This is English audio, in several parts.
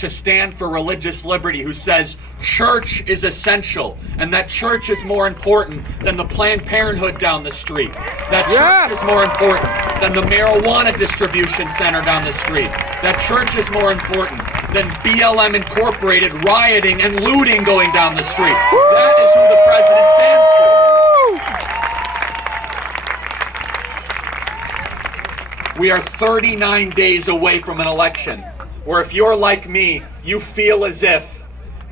to stand for religious liberty, who says church is essential and that church is more important than the Planned Parenthood down the street. That church is more important than the marijuana distribution center down the street. That church is more important than BLM Incorporated rioting and looting going down the street. That is who the president stands for. We are 39 days away from an election where, if you're like me, you feel as if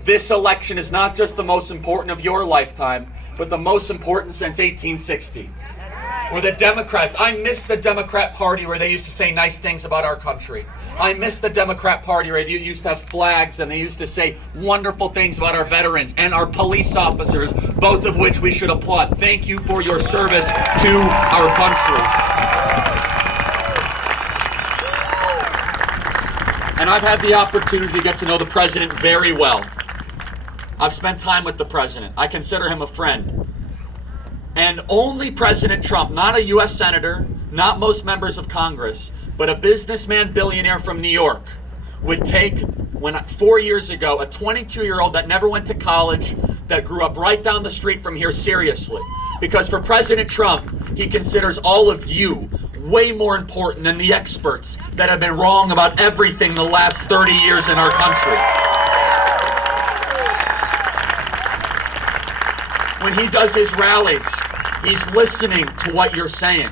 this election is not just the most important of your lifetime, but the most important since 1860. Where the Democrats, I miss the Democrat Party where they used to say nice things about our country. I miss the Democrat Party where they used to have flags and they used to say wonderful things about our veterans and our police officers, both of which we should applaud. Thank you for your service to our country. And I've had the opportunity to get to know the president very well. I've spent time with the president. I consider him a friend. And only President Trump, not a U.S. senator, not most members of Congress, but a businessman billionaire from New York, would take, 4 years ago, a 22-year-old that never went to college, that grew up right down the street from here, seriously. Because for President Trump, he considers all of you way more important than the experts that have been wrong about everything the last 30 years in our country. When he does his rallies, he's listening to what you're saying.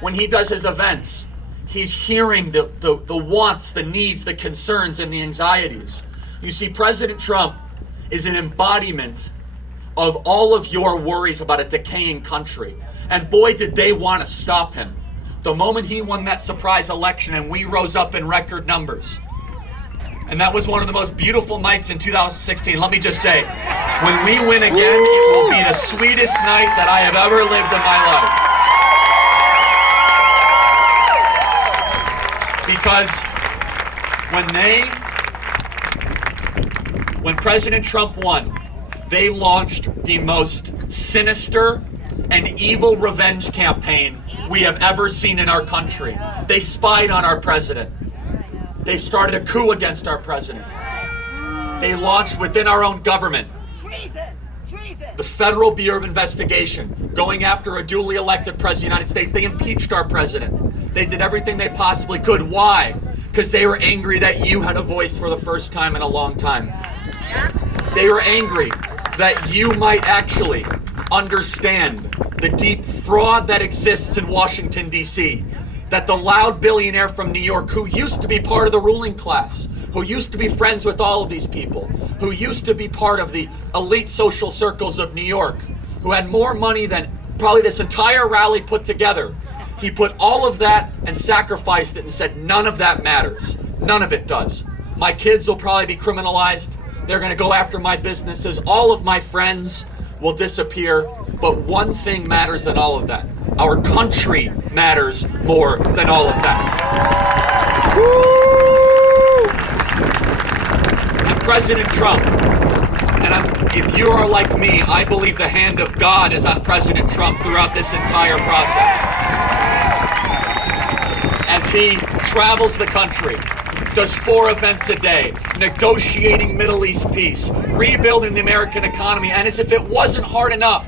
When he does his events, he's hearing the wants, the needs, the concerns, and the anxieties. You see, President Trump is an embodiment of all of your worries about a decaying country. And boy, did they want to stop him. The moment he won that surprise election and we rose up in record numbers. And that was one of the most beautiful nights in 2016. Let me just say, when we win again, it will be the sweetest night that I have ever lived in my life. Because when President Trump won, they launched the most sinister and evil revenge campaign we have ever seen in our country. They spied on our president. They started a coup against our president. They launched within our own government the Federal Bureau of Investigation, going after a duly elected president of the United States. They impeached our president. They did everything they possibly could. Why? Because they were angry that you had a voice for the first time in a long time. They were angry that you might actually understand the deep fraud that exists in Washington, D.C., that the loud billionaire from New York, who used to be part of the ruling class, who used to be friends with all of these people, who used to be part of the elite social circles of New York, who had more money than probably this entire rally put together, he put all of that and sacrificed it and said, none of that matters. None of it does. My kids will probably be criminalized. They're going to go after my businesses. All of my friends will disappear. But one thing matters than all of that. Our country matters more than all of that. Woo! And President Trump, if you are like me, I believe the hand of God is on President Trump throughout this entire process. As he travels the country, does 4 events a day, negotiating Middle East peace, rebuilding the American economy, and as if it wasn't hard enough,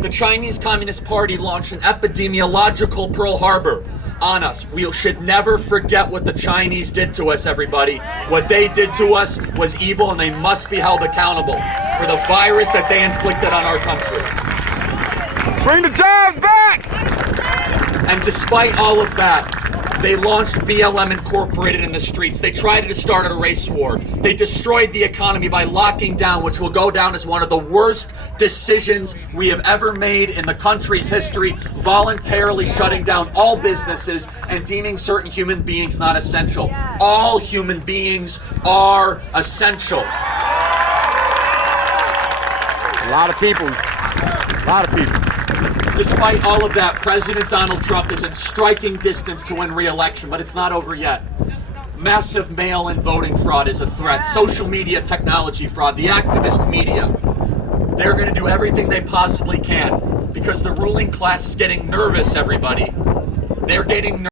the Chinese Communist Party launched an epidemiological Pearl Harbor on us. We should never forget what the Chinese did to us, everybody. What they did to us was evil, and they must be held accountable for the virus that they inflicted on our country. Bring the jobs back! And despite all of that, they launched BLM Incorporated in the streets. They tried to start a race war. They destroyed the economy by locking down, which will go down as one of the worst decisions we have ever made in the country's history, voluntarily shutting down all businesses and deeming certain human beings not essential. All human beings are essential. A lot of people. Despite all of that, President Donald Trump is in striking distance to win re-election, but it's not over yet. Massive mail-in voting fraud is a threat. Social media technology fraud, the activist media. They're going to do everything they possibly can because the ruling class is getting nervous, everybody. They're getting nervous.